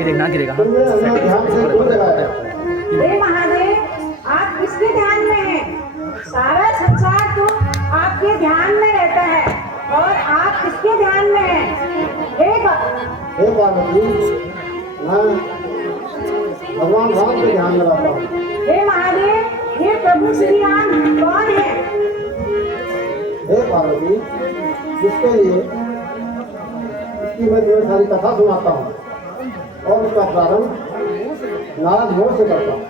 ये देखना गिरेगा। हे महादेव, आप किसके ध्यान में हैं? सारा संसार तो आपके ध्यान में रहता है और आप किसके ध्यान में हैं? हे पार्वती, मैं भगवान राम के ध्यान में रहता हूँ। हे महादेव, ये प्रभु श्री राम कौन है? हे पार्वती, जिसके लिए इसकी मैं तुम्हें सारी कथा सुनाता हूँ और उसका प्रारंभ नारद मोह से करता हूँ।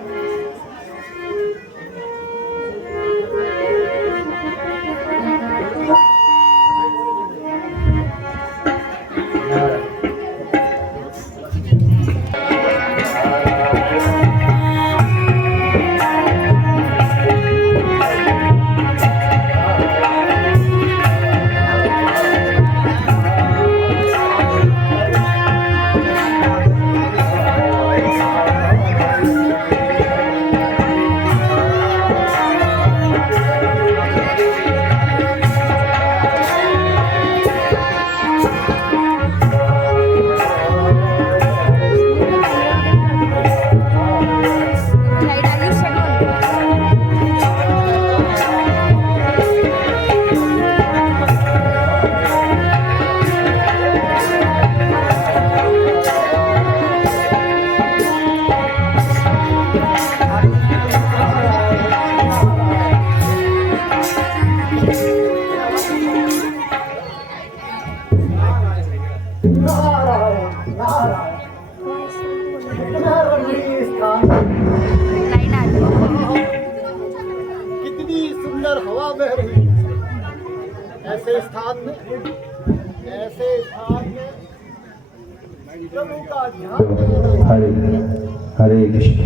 कितनी सुंदर हवा बह रही है। ऐसे स्थान में प्रभु का ध्यान। हरे हरे कृष्ण।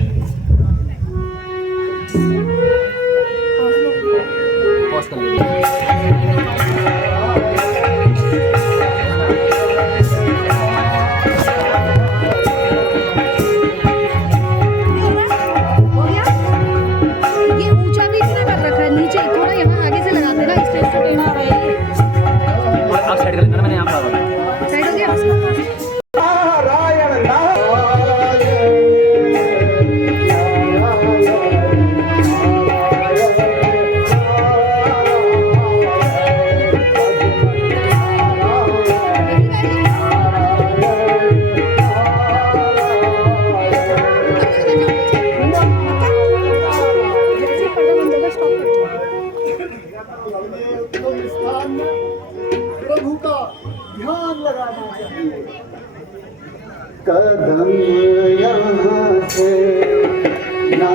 पॉज कर लीजिए। प्रभु का ध्यान लगाना चाहिए। कदम यहाँ से ना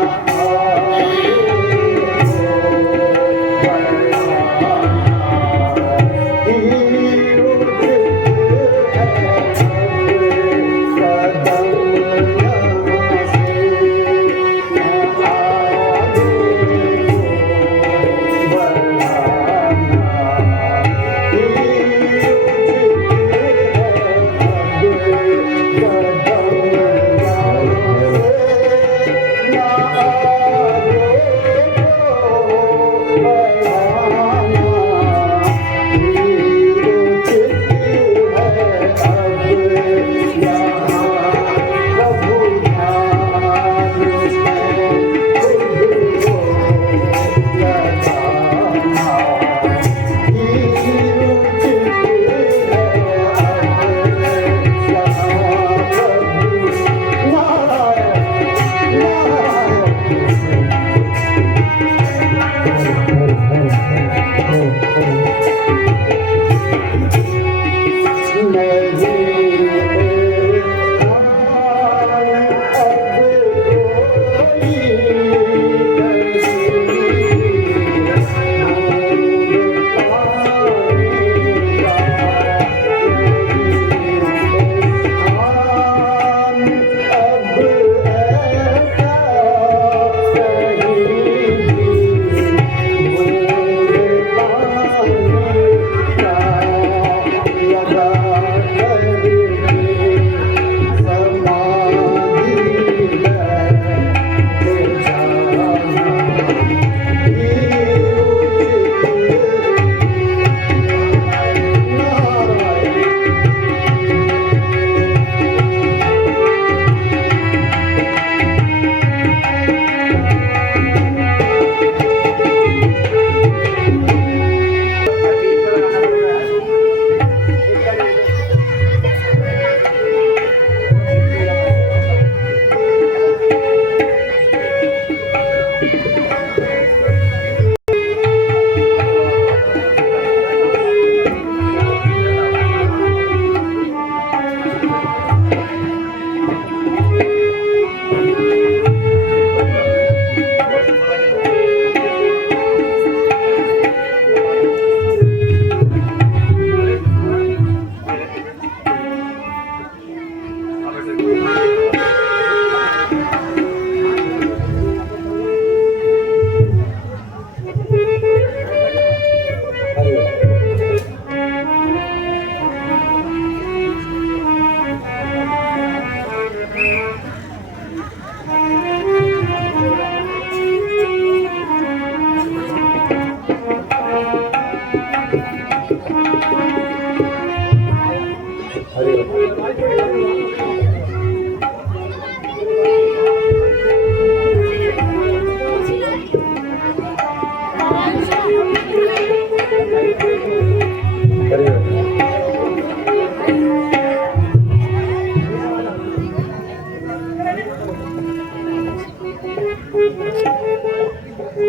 अरे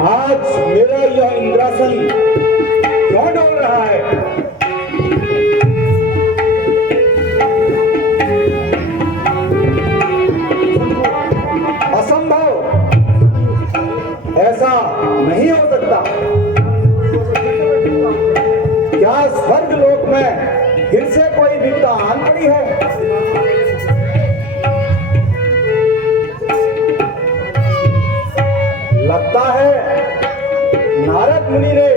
आज मेरा यह इंद्रासन क्यों डोल रहा है? असंभव, ऐसा नहीं हो सकता। क्या स्वर्ग लोक में फिर से कोई विपदा आन पड़ी है? लगता है नारद मुनि ने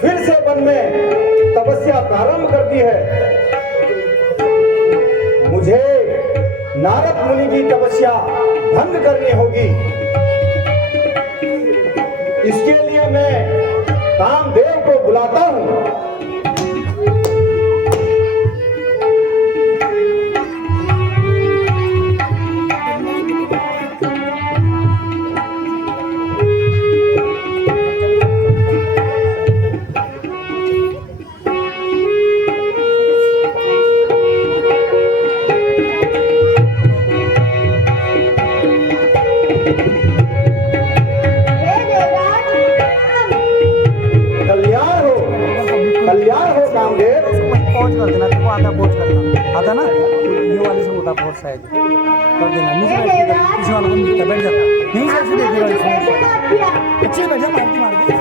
फिर से वन में तपस्या प्रारंभ कर दी है। मुझे नारद मुनि की तपस्या भंग करनी होगी। इसके लिए मैं कामदेव को बुलाता हूं। कल्याण हो कामदेव। पहुंच कर देना, तेरे को आधा पहुंच करना आता ना, ये वाले से होता पहुंच शायद कर देना। नीचे बैठ के किसी वाले को नहीं दिखता, बैठ जाता यहीं से ऐसे देख रहा है। अच्छे बैठ जा, मारती मारती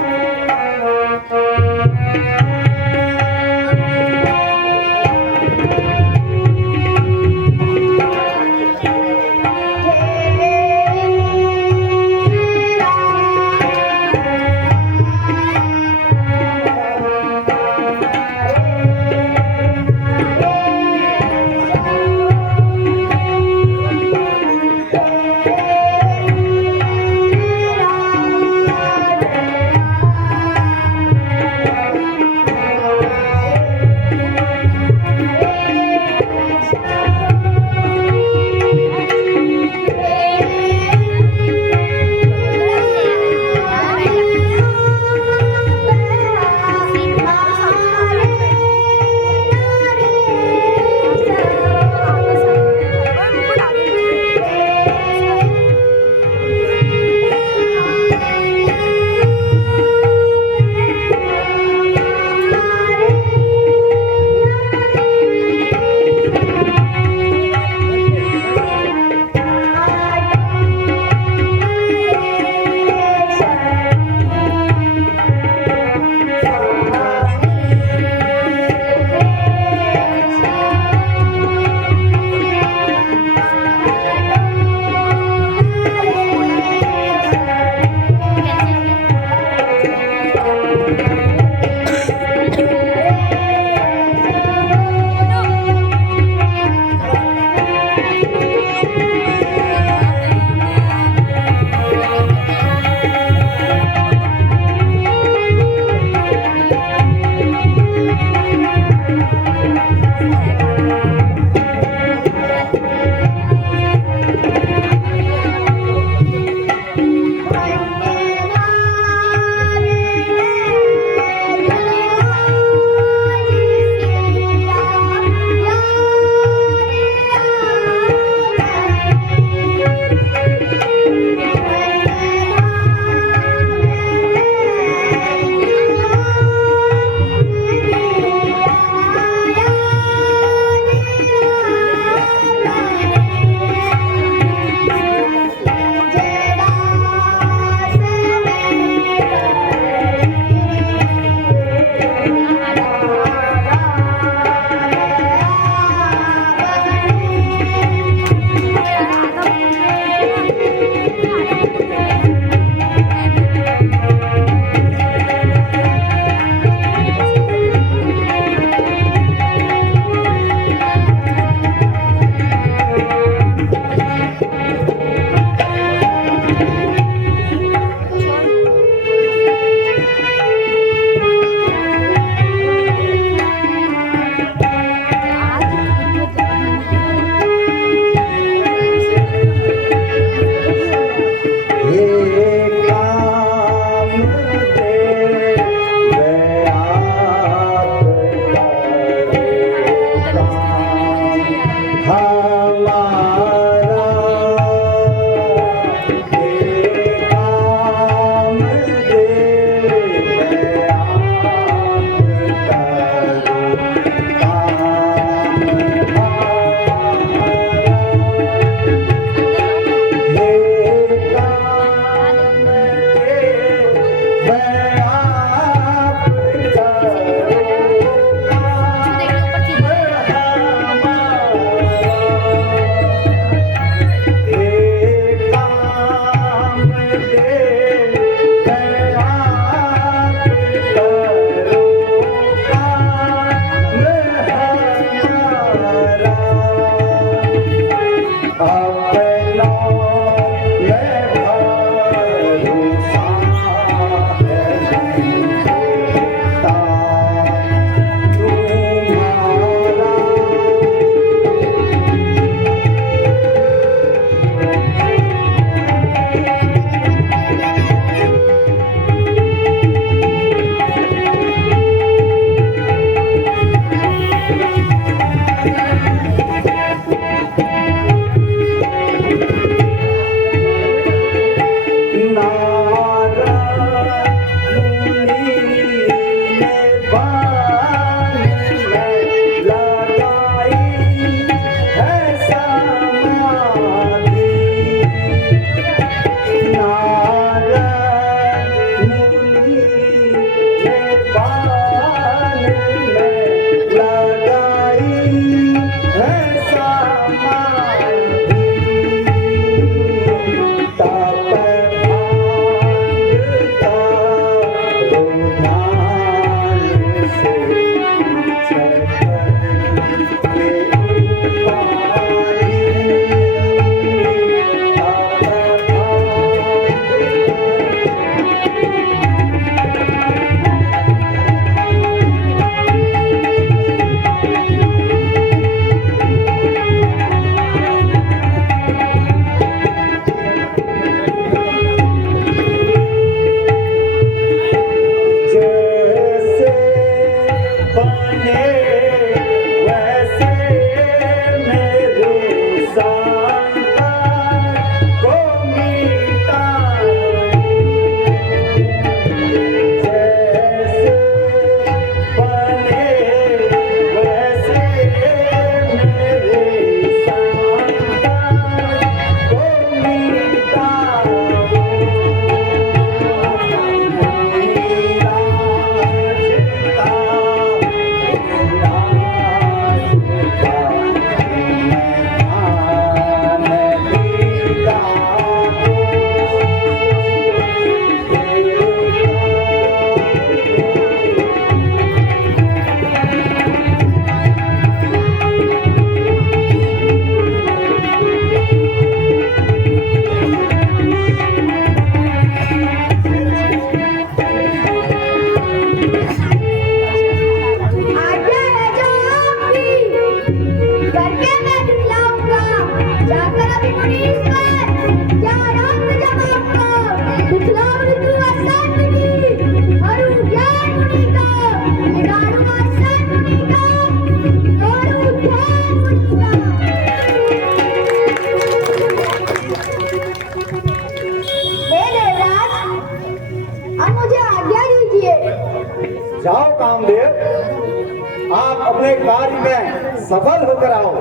जाओ कामदेव, आप अपने कार्य में सफल होकर आओ।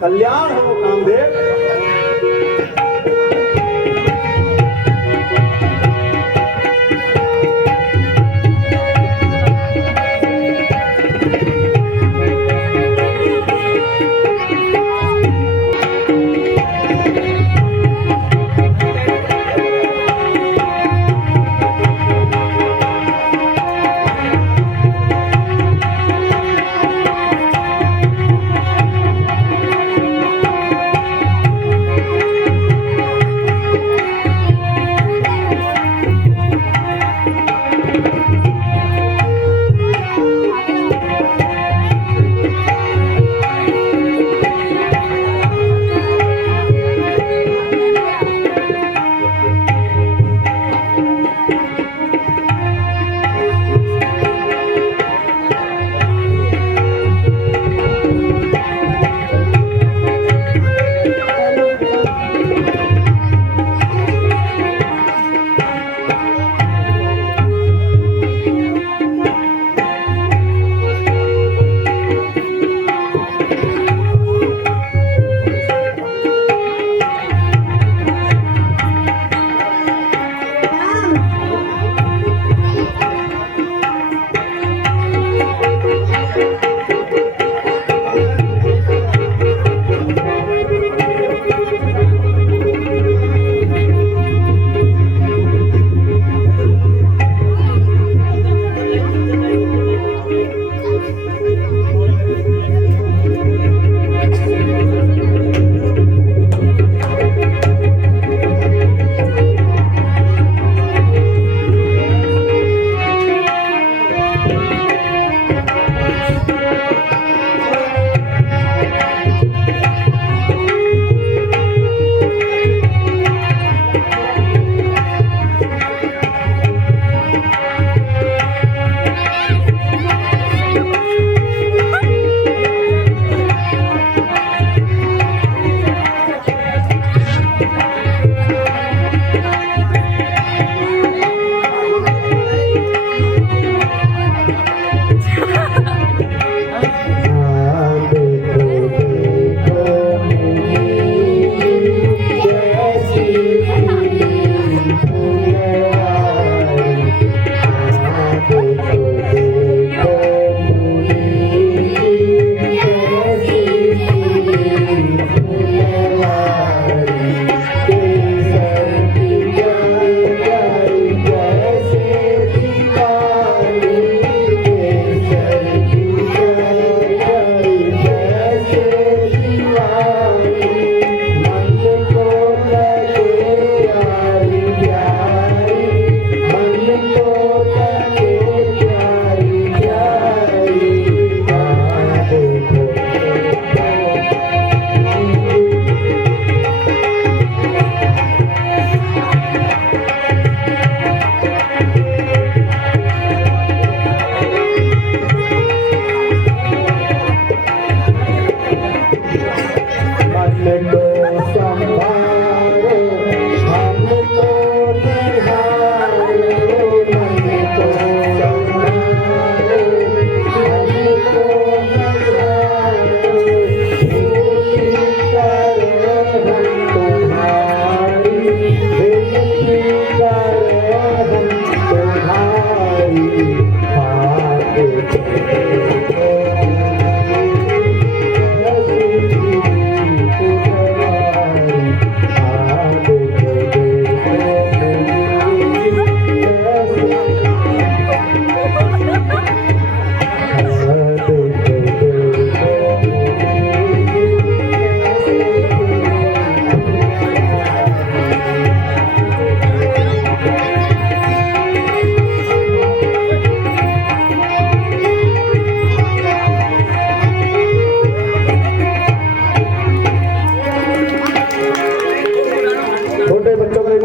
कल्याण हो कामदेव।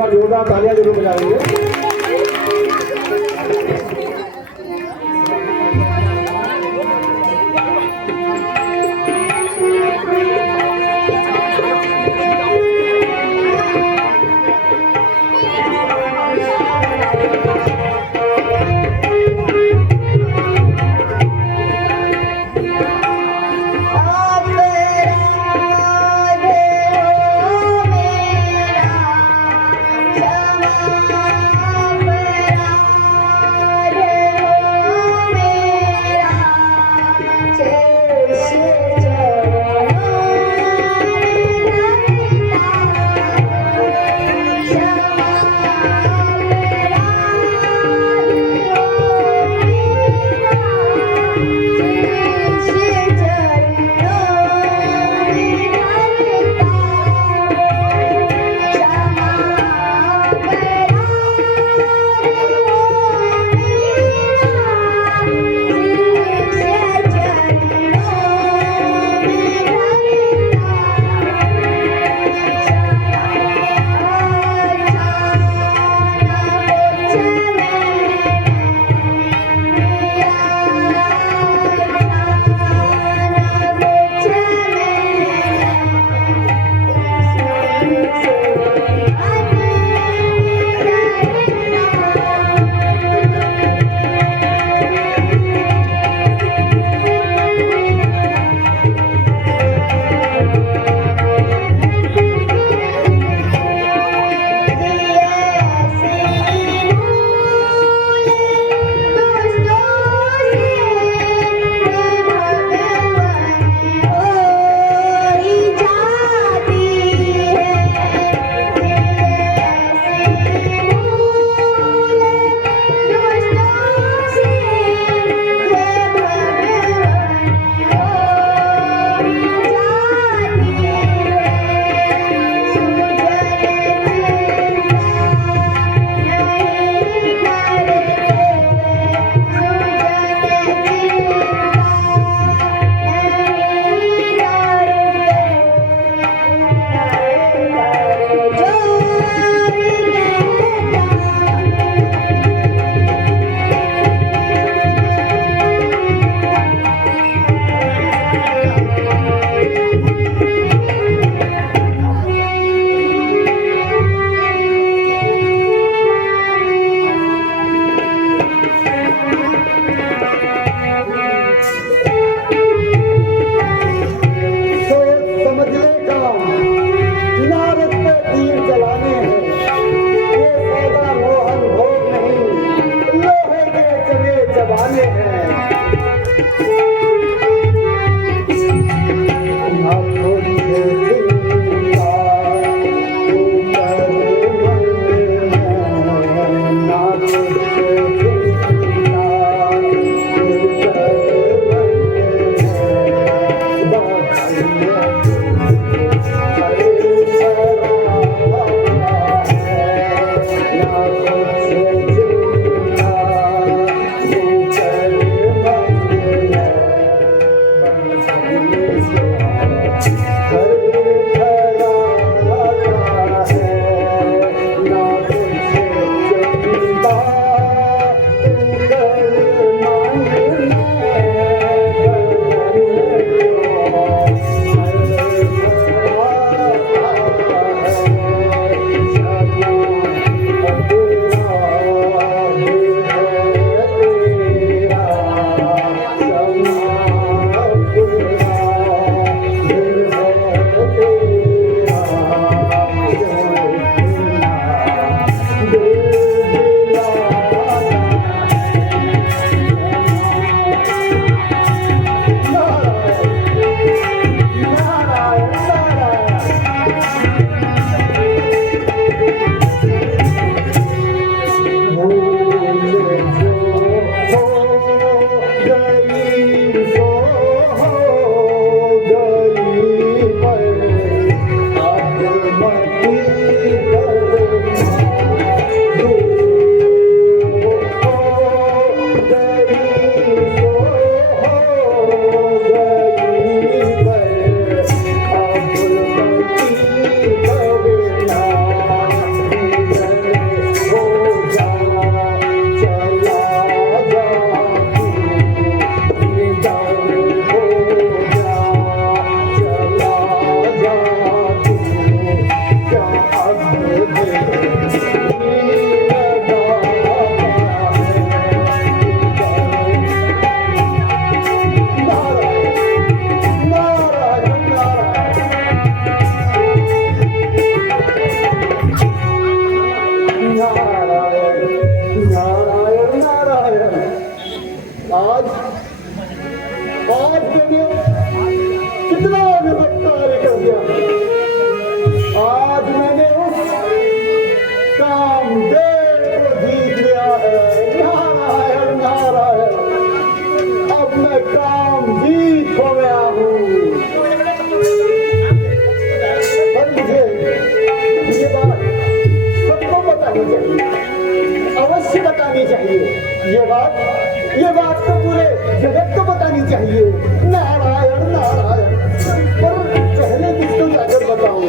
बार जोरदार तालियां जरूर बजाएंगे। बतानी चाहिए, अवश्य बतानी चाहिए। ये बात तो पूरे जगत को बतानी चाहिए। नारायण नारायण। पर पहले किसको जाकर बताऊं?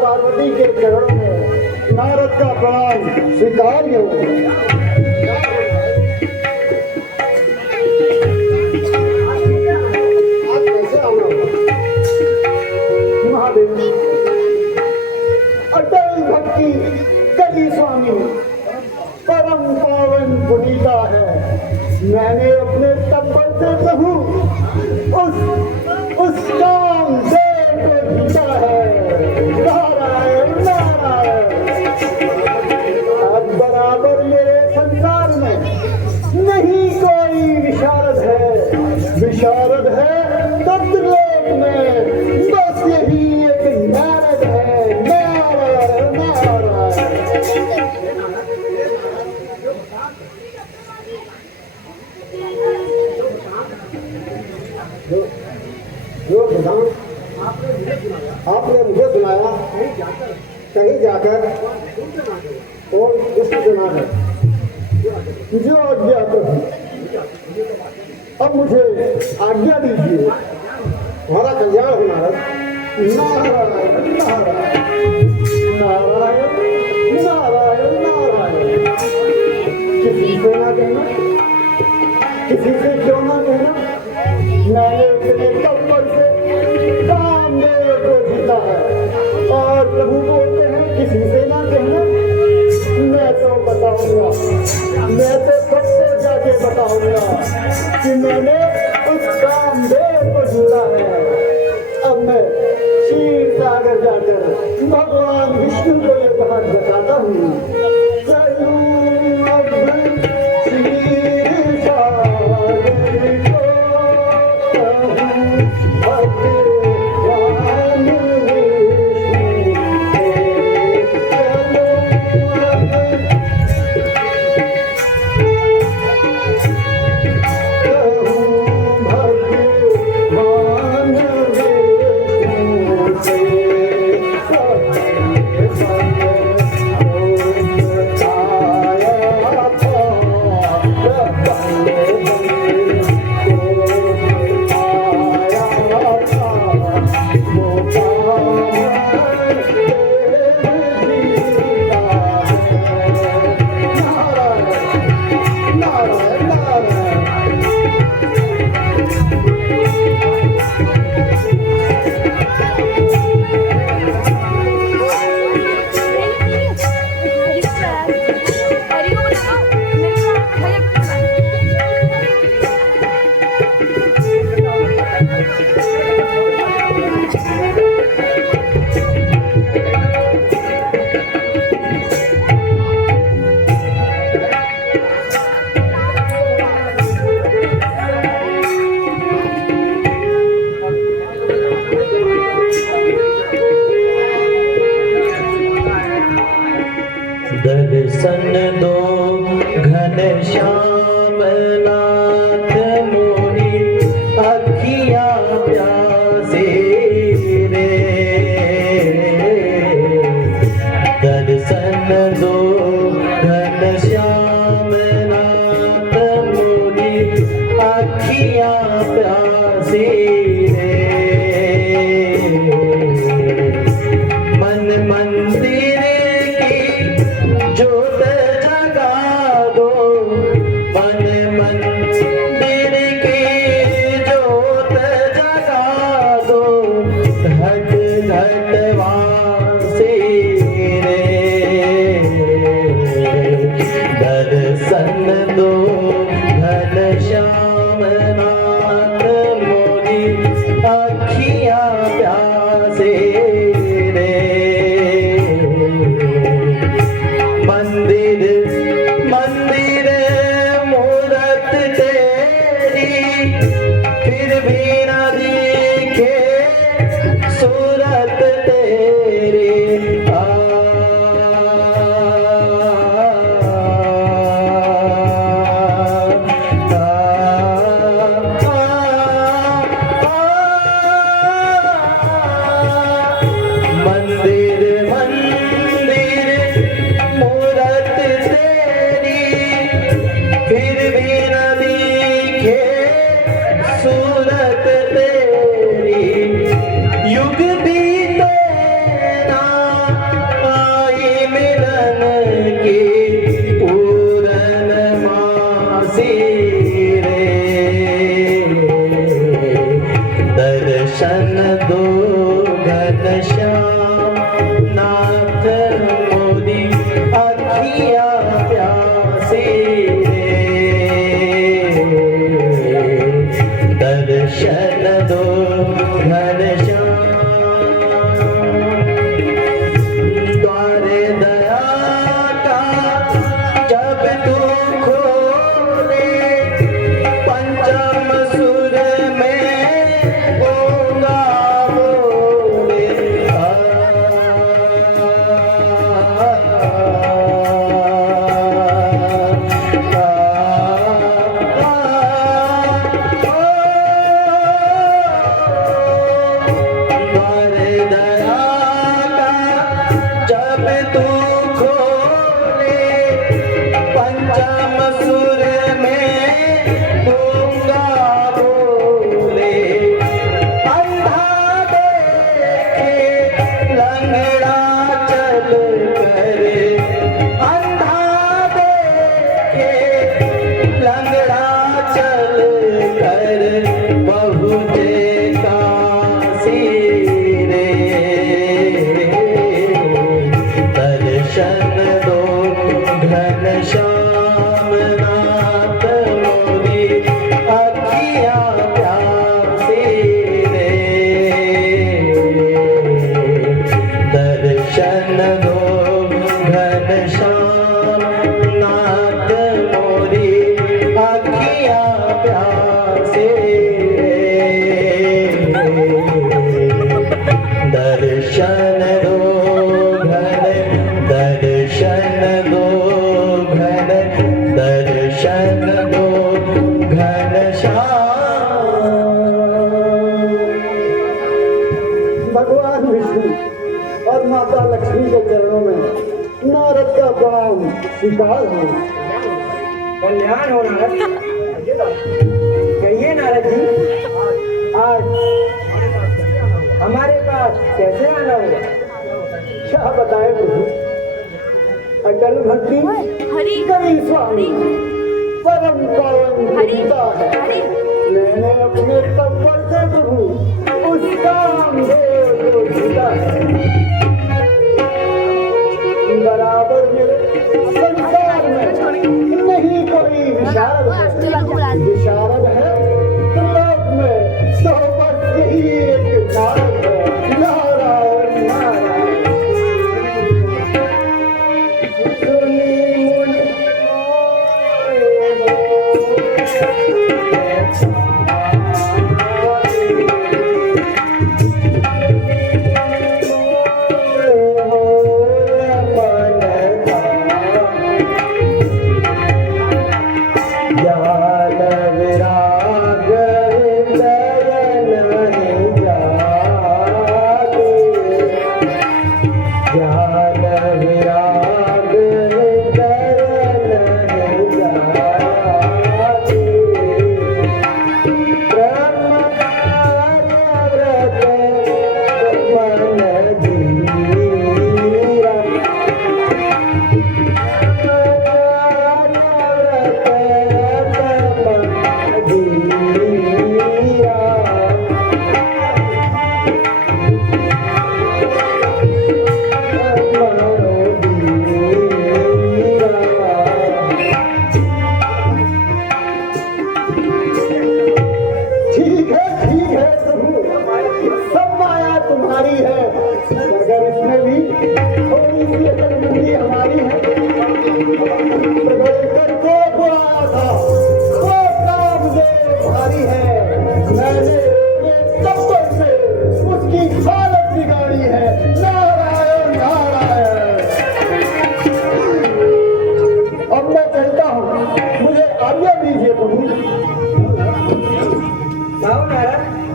पार्वती के चरणों में नारद का प्रणाम स्वीकार्य हो। आज कैसे आना महादेव? अटल भक्ति कवि स्वामी परम पावन पुनीता है। मैंने अपने तब्बल से प्रभु उस काम से को जीता है। नारायण नारायण। अब बराबर मेरे संसार में नहीं कोई विशारद है। विशारद है तत्लोक में बस यही एक प्रधान आपने मुझे सुनाया कहीं जाकर और कृष्ण सुनाकर जो आज्ञा अब मुझे आज्ञा दीजिए हमारा कल्याण हो नारद। नारायण नारायण नारायण नारायण नारायण। किसी से ना कहना, किसी से क्यों ना कहना, मैंने इतने तब्बर से कामदेव को जीता है और प्रभु बोलते हैं किसी से ना कहना। मैं तो बताऊंगा, मैं तो सबको जाके बताऊंगा कि मैंने उस कामदेव को जीता है। अब मैं क्षीर सागर जाकर भगवान विष्णु को ये बात बताता हूँ। दर्शन दो घनश्याम नाथ मोरी अखियाँ प्यासे रे। दर्शन दो घनश्याम नाथ मोरी अखियाँ प्यासे रे। मन मंदिर जोत जगा दो, मन मंदिर की जोत जगा दो, घट घट वासी रे। दर्शन दो घनश्याम नाथ मोरी अखियाँ प्यासे रे। मंदिर मंदिर मूरत तेरी फिर भी न दिखे सूरत तेरी। मंदिर मंदिर मूरत तेरी फिर भी न दिखे सूरत तेरी। युग बीते ना आई मिलन की पूर्णमासी रे। दर्शन दो घनश्याम नाथ मोरी अखियाँ प्यासी रे। दर्शन दो घनश्याम। द्वारे दया का जब तू खोले, पंचम सुर में गूंगा बोले। दर्शन दो घन दर्शन दो घन दर्शन दो घन भगवान विष्णु और माता लक्ष्मी के चरणों में नारद का प्रणाम स्वीकार हो। कल्याण हो नारद। कहिए नारद जी, आज हमारे पास कैसे आना होगा? क्या बताए प्रभु, अटल भक्ति कवि स्वामी परम पावन पिता है। मैंने अपने तब्बल से प्रभु उसका जो जीता है, बराबर मेरे संसार में नहीं कोई विशारद है तो लोक में तो बस यही एक नारद है। नारायण नारायण सुनी मुनि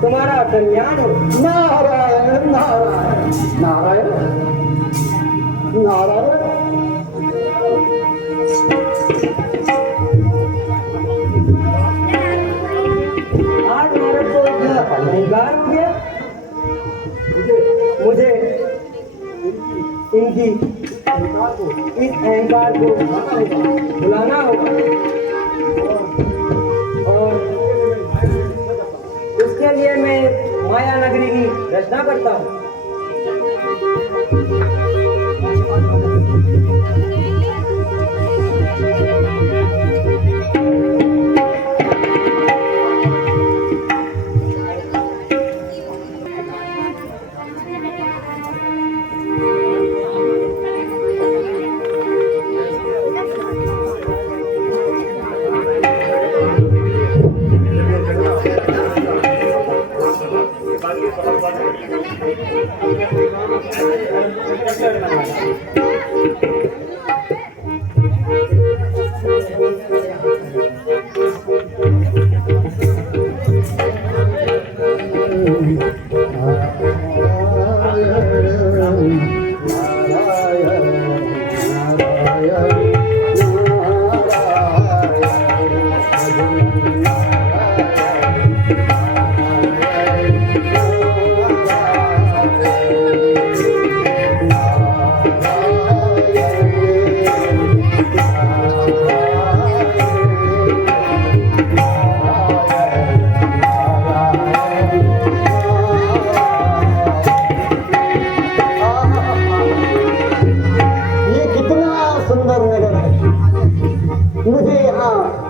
तुम्हारा कल्याण हो। नारायण नारायण नारायण नारायण। आज नारद को इतना अहंकार हो गया, मुझे इनकी इस अहंकार को बुलाना होगा और उसके लिए मैं माया नगरी की रचना करता हूँ।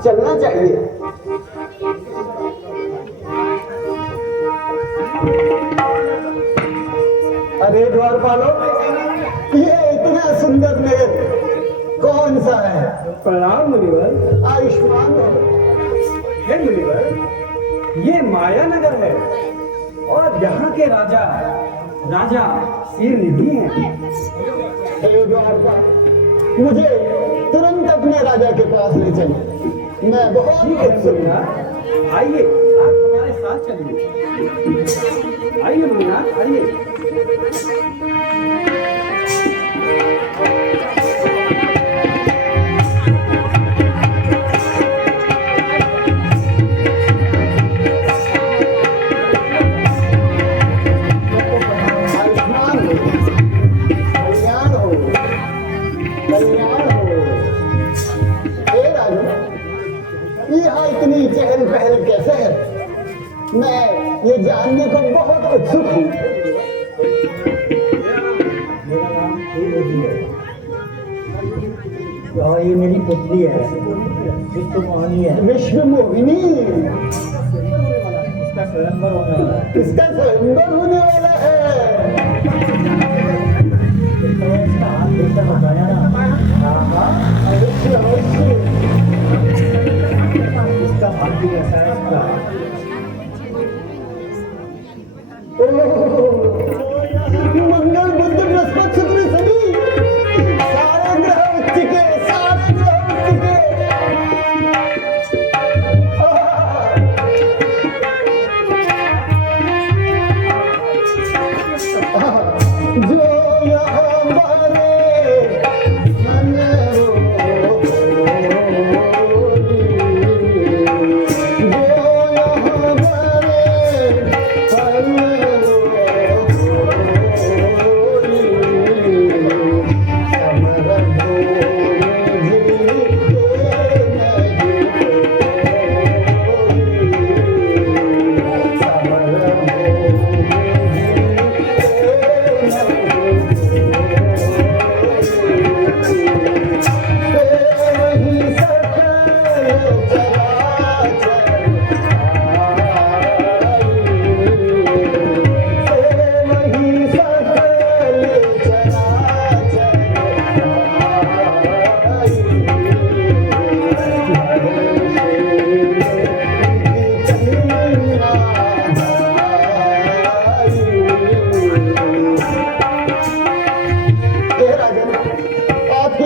चलना चाहिए। अरे द्वारपालो, ये इतना सुंदर नगर कौन सा है? प्रणाम मुनिवर। आयुष्मान हो। हे मुनिवर, ये माया नगर है और यहाँ के राजा राजा शेर नहीं है। हे द्वारका, मुझे तुरंत अपने राजा के पास ले चले। मैं बहुत उत्सुक हूँ। आइए, आप हमारे साथ चलिए। आइए मुन्ना, आइए। आयुष्मान हो, कल्याण हो, कल्याण हो। हे राजा, यहाँ इतनी चहल पहल कैसे है? मैं ये जानने को बहुत उत्सुक हूँ। मेरा नाम देवजी है और ये मेरी पुत्री है विश्व मोहिनी है। विश्व मोहिनी, इसका स्वयंवर होने वाला है। इसका स्वयंवर होने वाला है। इसका हाथ देखकर बताया ना। अवश्य अवश्य। इसका भाग्य ऐसा है इसका। मंगल बुध बृहस्पति शुक्र शनि, सारे ग्रह उच्च के, सारे ग्रह उच्च के। जो यहाँ बने मन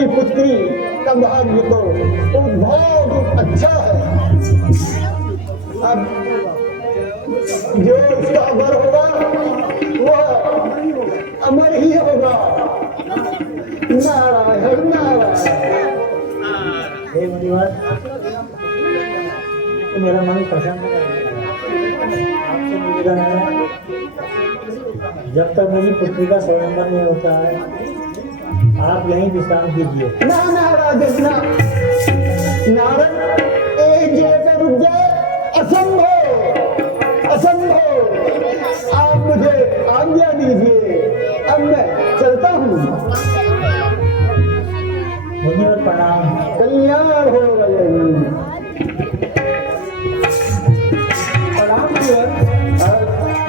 पुत्री का भाग्य तो बहुत अच्छा है। अब जो इसका वर होगा वह अमर ही होगा। नारायण नारायण। हे मुनिवर, तो मेरा मन प्रसन्न है। आपसे निवेदन है, जब तक मेरी पुत्री का स्वयंवर नहीं होता है आप यहीं विश्राम कीजिए। ना नाराज ना नारायण, एक जगह पे रुक जाए असंभव असंभव। आप मुझे आज्ञा दीजिए, अब मैं चलता हूँ। मुनिवर प्रणाम। कल्याण हो गए। प्रणाम मुनिवर।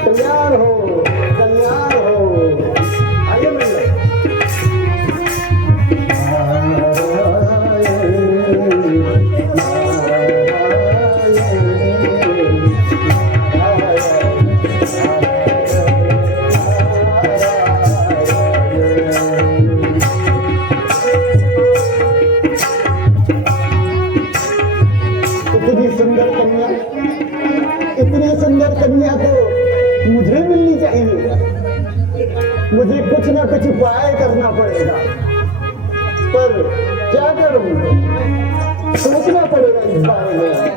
कल्याण हो, कल्याण हो। आइए मुनिवर। इतनी सुंदर कन्या तो मुझे मिलनी चाहिए। मुझे कुछ ना कुछ उपाय करना पड़ेगा, पर क्या करूं? सोचना पड़ेगा इस बारे में।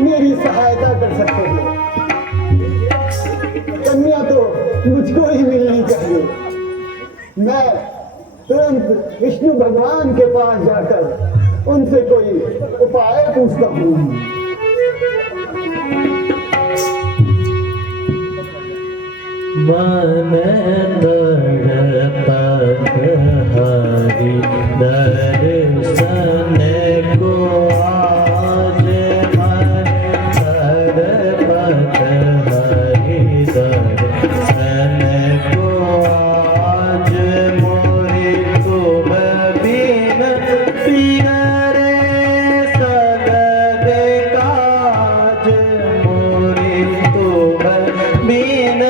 मेरी सहायता कर सकते हो। कन्या तो मुझको ही मिलनी चाहिए। मैं तुरंत विष्णु भगवान के पास जाकर उनसे कोई उपाय पूछता हूँ। मन तड़पत हरि दर्शन को आज मन तड़पत हरि दर्शन को आज मोरे तुम बिन पियरे सगल काज मोरे तुम बिन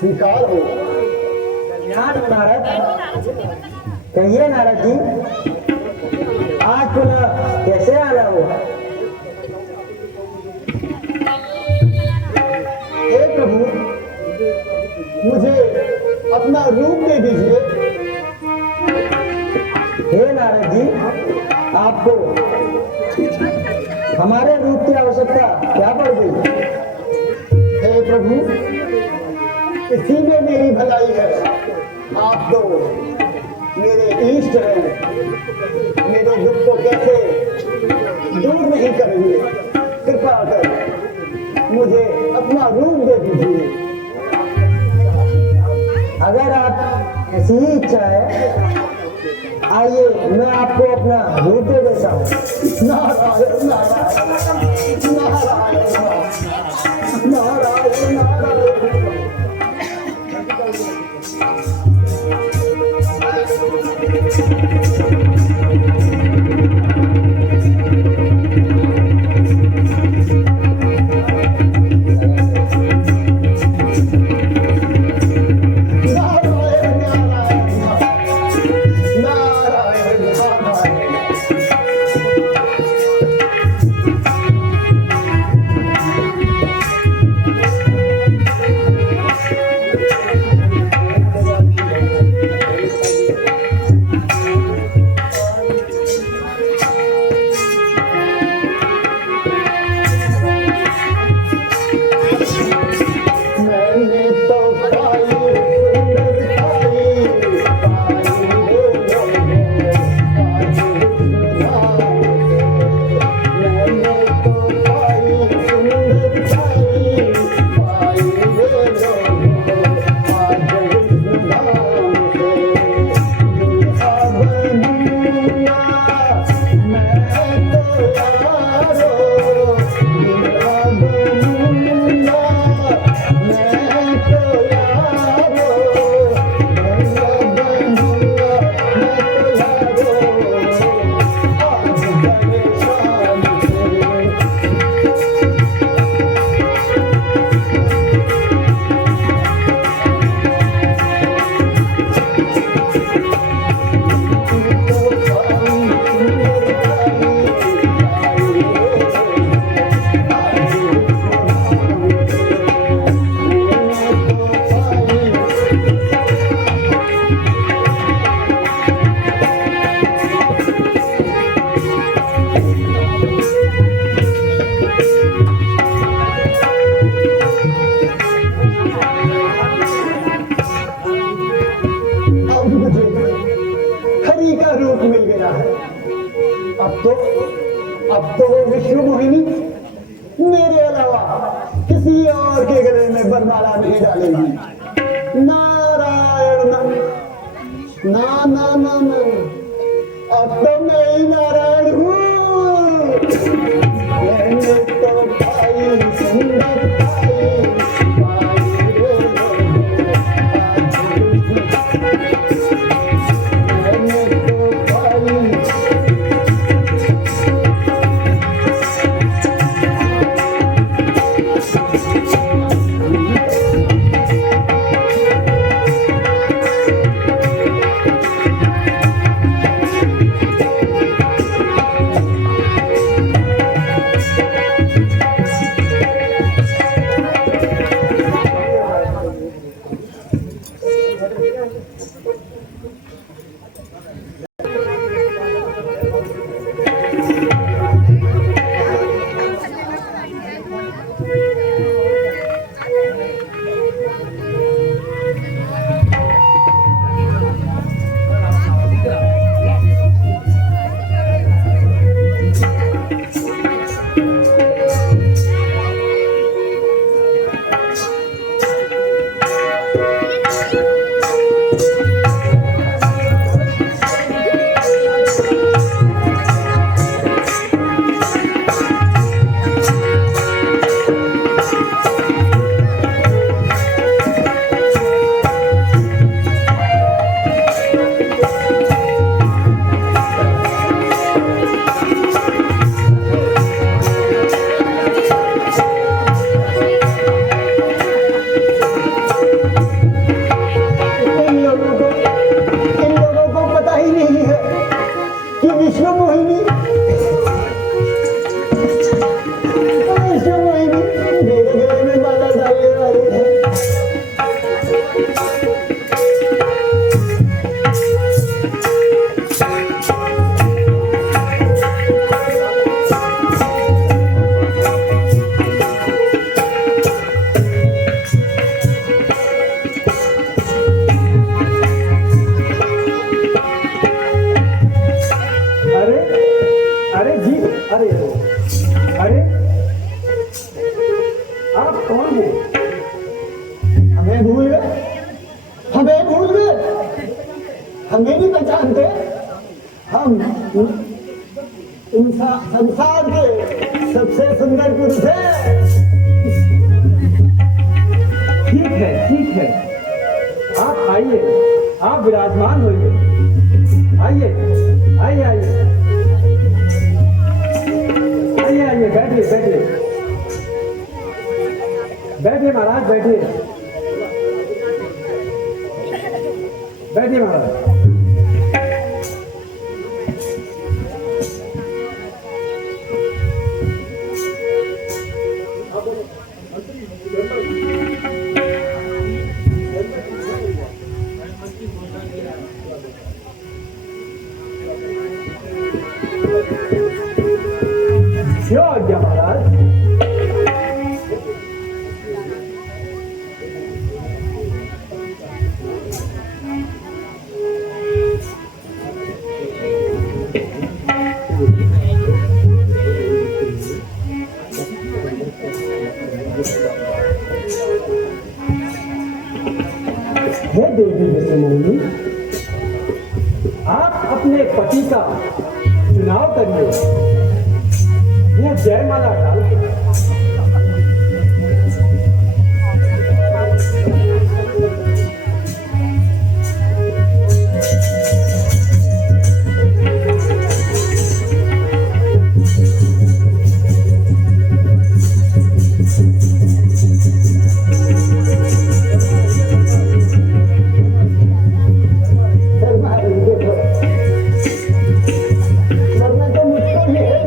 स्वीकार हो। नारद कहिए नारद जी, आज पुनः कैसे आना हुआ? हे प्रभु, मुझे अपना रूप दे दीजिए। हे नारद जी, आपको हमारे रूप की आवश्यकता क्या पड़ गई? हे प्रभु, इसी में मेरी भलाई है। आप तो मेरे इष्ट हैं, मेरे दुख को कैसे दूर नहीं करेंगे। कृपा कर मुझे अपना रूप दे दीजिए। अगर आप ऐसी ही इच्छा है, आइए मैं आपको अपना रूप दे देता हूँ। नारायण नारायण नारायण नारायण नारायण। मोहिनी का रूप मिल गया है। अब तो वो विष्णु मोहिनी मेरे अलावा किसी और के गले में बरमाला नहीं डालेगी। नारायण ना ना ना ना, अब तो मैं ही नारायण हूँ। मैंने तो पाई सुंदर पाई, पाई रे मैंने तो पाई। हमें नहीं पहचानते। हम संसार के सबसे सुंदर पुरुष हैं। ठीक है, आप आइए, आप विराजमान होइए। आइए आइए आइए आइए आइए, बैठिए बैठिए बैठिए महाराज, बैठिए बैठिए महाराज। क्यों आज्ञा महाराज? हे देवी विष्णु, आप अपने पति का चुनाव करिए। वो जयमाला डाल वरना तो मुझको भी है।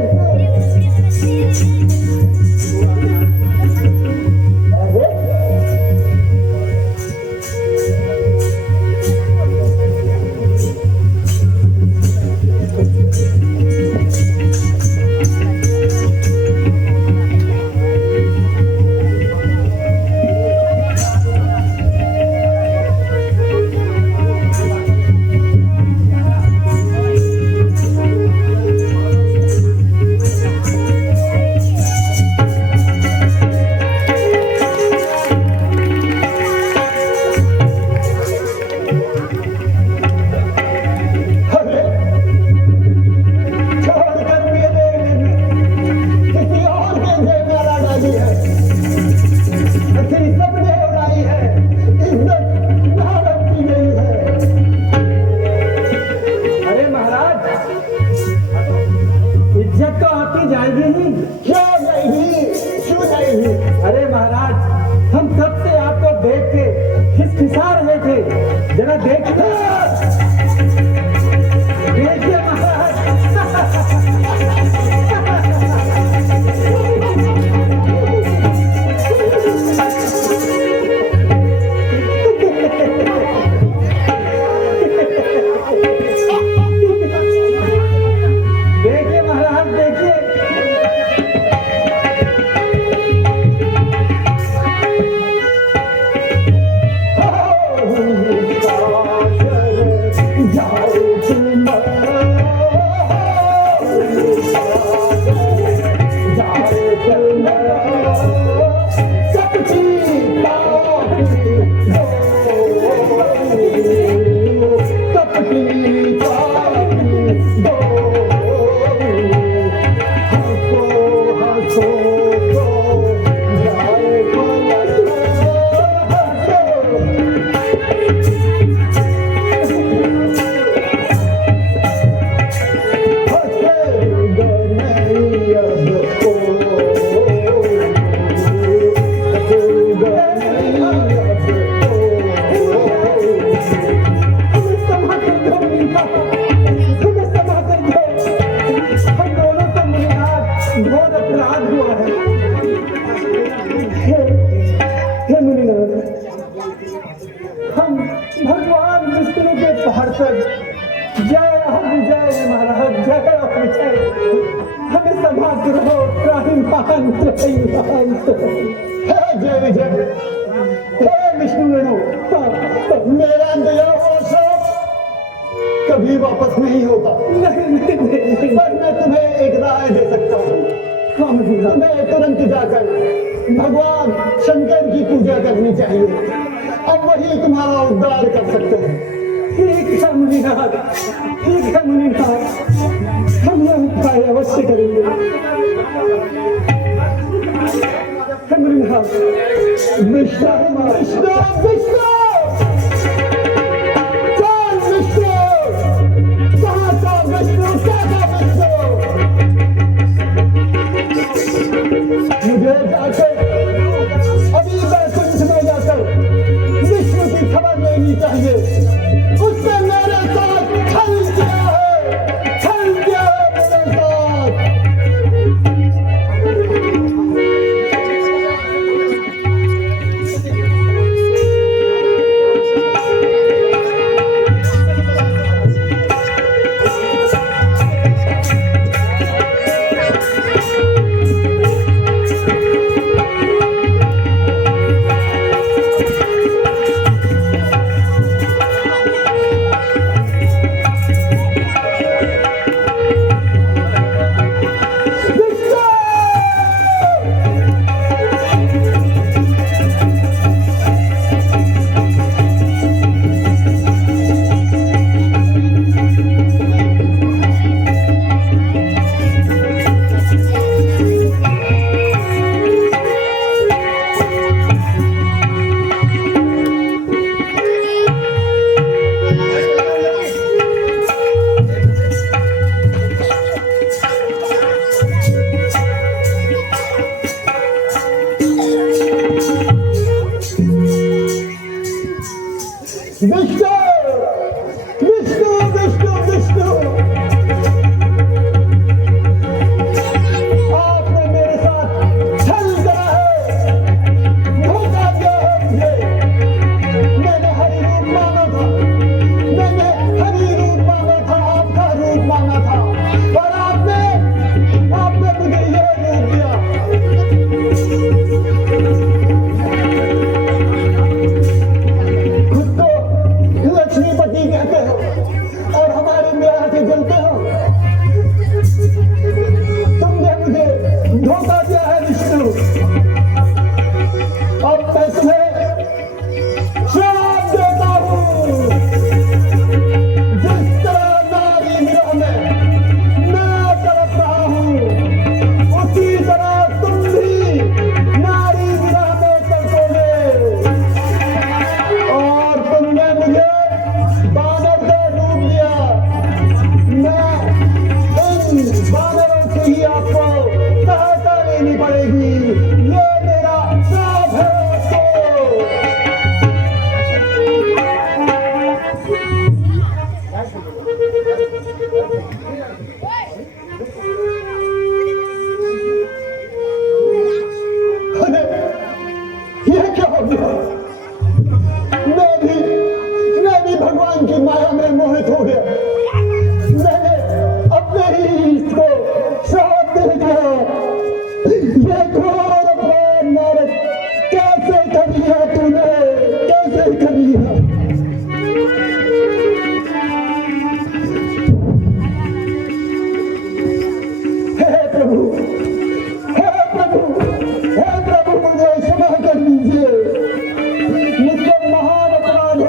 देखिए देखिए महाराज देखिए महाराज देखिए बहुत अपराध हुआ है हे मुनिनाथ हम भगवान विष्णु के पार्षद जय जय महाराज जय विजय हमें समाप्त रहो त्राहिमाम हे जय विजय हे विष्णु वेणु मेरा दया और सब कभी वापस नहीं होता नहीं पर मैं तुम्हें एक राय दे सकता हूँ तुम्हें तुरंत जाकर भगवान शंकर की पूजा करनी चाहिए अब वही तुम्हारा उद्धार कर सकते हैं ठीक है मुनिनाथ हम यह उपाय अवश्य करेंगे मुनिनाथ विष्णु विष्णु विष्णु मुझे जाकर अभी बैकुंठ में जाकर विष्णु की खबर लेनी चाहिए उसने मेरे साथ छल किया है मेरे साथ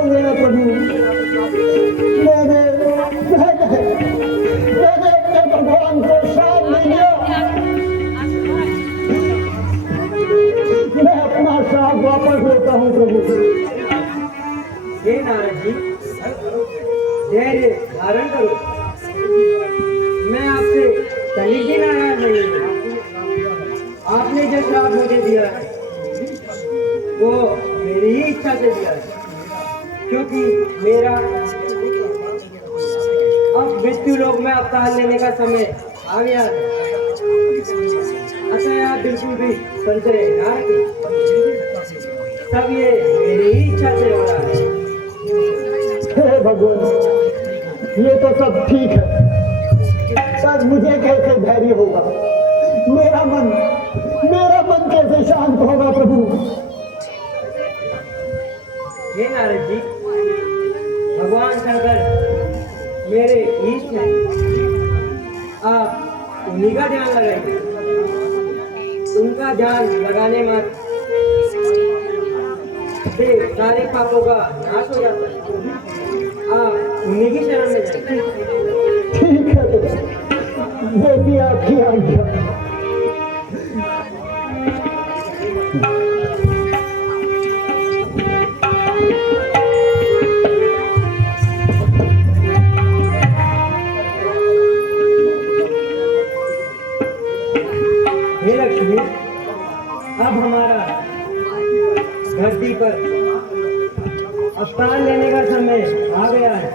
हुए हैं प्रभु। मैंने अपने भगवान को श्राप नहीं दिया। मैं अपना श्राप वापस लेता हूँ प्रभु। हे नारद जी, धैर्य धारण करो। मैं आपसे तनिक भी नाराज नहीं हूँ। आपने जो श्राप मुझे दिया है वो मेरी ही इच्छा से दिया है, क्योंकि मेरा अब मृत्यु लोक में अवतार लेने का समय आ गया है। अतः आप बिल्कुल भी संशय ना रखें। सब ये मेरी ही इच्छा से हो रहा है। हे भगवान, ये तो सब ठीक है, पर मुझे कैसे धैर्य होगा? मेरा मन कैसे शांत होगा प्रभु? हे नारद जी, भगवान शंकर मेरे ईष्ट हैं। आप उन्हीं का ध्यान लगाइए। उनका ध्यान लगाने मत से सारे पापों का नाश हो जाता है। आप उन्हीं की शरण में जाइए। ठीक है बेटी, आपकी आज्ञा। हे लक्ष्मी, अब हमारा धरती पर अवतार लेने का समय आ गया है।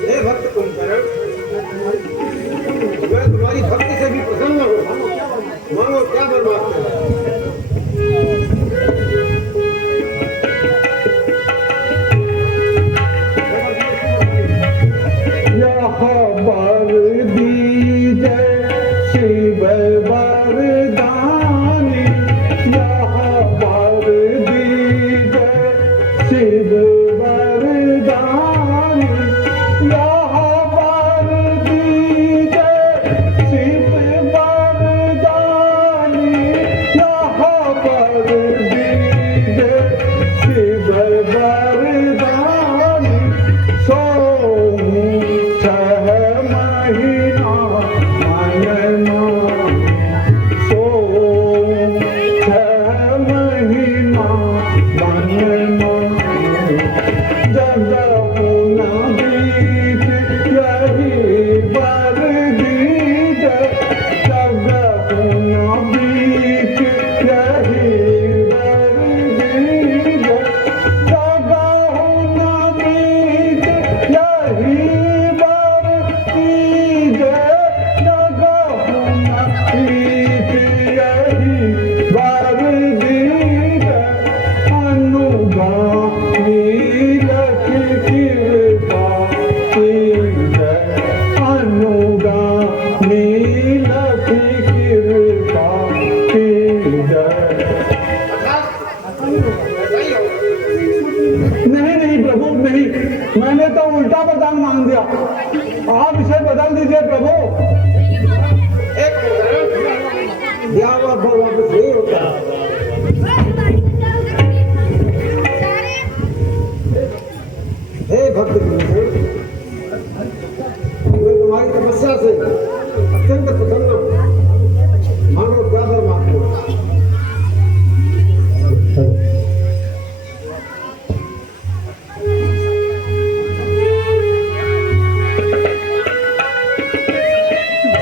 हे भक्त कुंभकर्ण, मैं तुम्हारी भक्ति से भी प्रसन्न हूँ। मांगो क्या वर मांगते हो? शिव वरदानी, यहाँ वर दीजय शिव वरदानी, यहाँ वर दीजय शिव वरदानी, यहाँ वर दीजय शिव वरदानी। सोमू छह महीना मन सोम छह महीना मन जग पुना बीत यही वर दीजय, जग पुना बीत यही वर दीजय, जग पुना बीत यही वर दीजय, जग पुना बीत यही वर दीजय। अनुगामी लखी कृपा कीजय, अनुगामी लखी कृपा कीजय। नहीं नहीं प्रभु नहीं, मैंने तो उल्टा वरदान मांग दिया, आप इसे बदल दीजिए प्रभु। एक दिया हुआ फल वापस नहीं होता। हे भक्त कुंभकर्ण, मैं तुम्हारी तपस्या से अत्यंत प्रसन्न हूँ। मांगो क्या वर मांगते हो?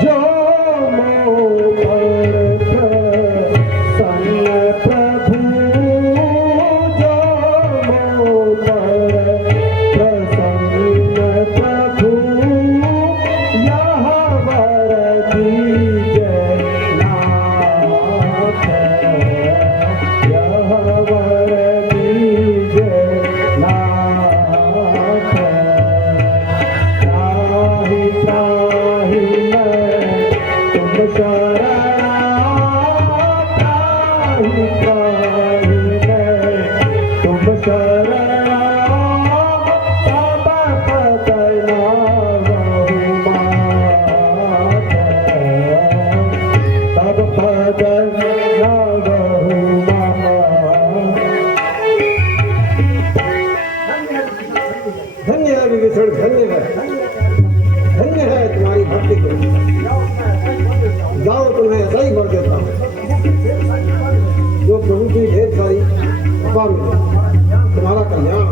जो मोह सन प्रभु, जो मोह प्रसन्न प्रभु, यहाँ वर दीजय नाथ, यहाँ वर दीजय नाथ। त्राहि त्राहि मैं तुम शरणा, त्राहि त्राहि मैं तुम शरणा, तब पतना बहुमात, तब पतना बहुमात। धन्य है विभीषण, धन्य है, धन्य है तुम्हारी भक्ति को। जाओ तुम्हें ऐसा ही वर देता हूँ जो प्रभु की ढेर सारी कृपा में तुम्हारा कल्याण